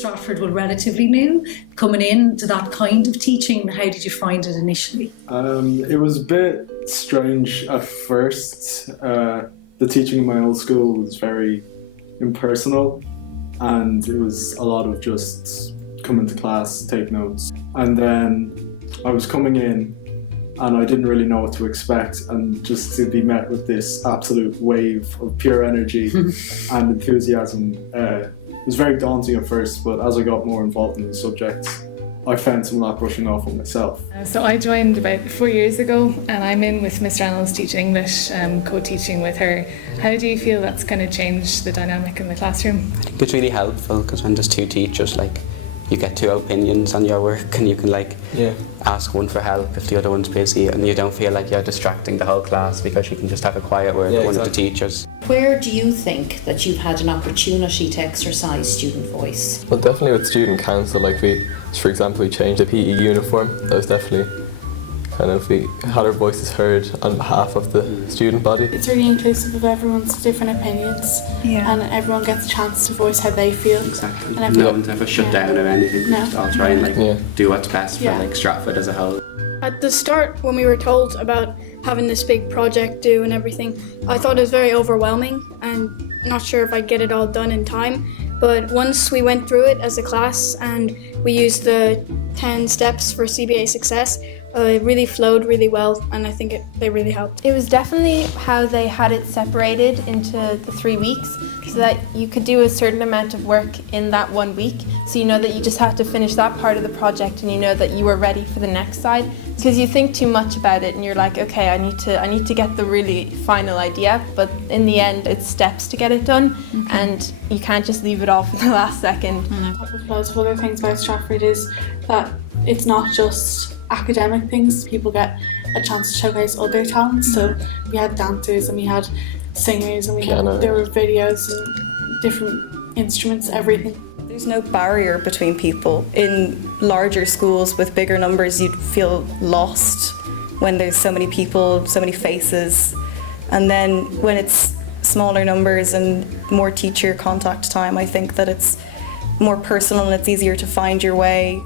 Stratford, well, relatively new, coming into that kind of teaching. How did you find it initially? It was a bit strange at first. The teaching in my old school was very impersonal, and it was a lot of just come into class, take notes. And then I was coming in and I didn't really know what to expect, and just to be met with this absolute wave of pure energy and enthusiasm was very daunting at first, but as I got more involved in the subject, I found some of that brushing off on myself. So I joined about 4 years ago, and I'm in with Miss Reynolds teaching English, co-teaching with her. How do you feel that's kind of changed the dynamic in the classroom? I think it's really helpful because when there's two teachers, you get two opinions on your work, and you can ask one for help if the other one's busy, and you don't feel like you're distracting the whole class because you can just have a quiet word with one of the teachers. Where do you think that you've had an opportunity to exercise student voice? Well, definitely with student council, for example, we changed the PE uniform. That was definitely we had our voices heard on behalf of the student body. It's really inclusive of everyone's different opinions, and everyone gets a chance to voice how they feel. Exactly. And no one's ever shut down or anything. No. I'll try and do what's best for Stratford as a whole. At the start, when we were told about having this big project due and everything, I thought it was very overwhelming and not sure if I'd get it all done in time. But once we went through it as a class and we used the 10 steps for CBA success, it really flowed really well, and I think they really helped. It was definitely how they had it separated into the 3 weeks so that you could do a certain amount of work in that 1 week. So you know that you just had to finish that part of the project, and you know that you were ready for the next side. Because you think too much about it and you're like, okay, I need to get the really final idea, but in the end it's steps to get it done, and you can't just leave it all for the last second. Lots of other things about Stratford is that it's not just academic things. People get a chance to showcase other talents. So we had dancers and we had singers and there were videos and different instruments, everything. There's no barrier between people. In larger schools with bigger numbers, you'd feel lost when there's so many people, so many faces. And then when it's smaller numbers and more teacher contact time, I think that it's more personal and it's easier to find your way.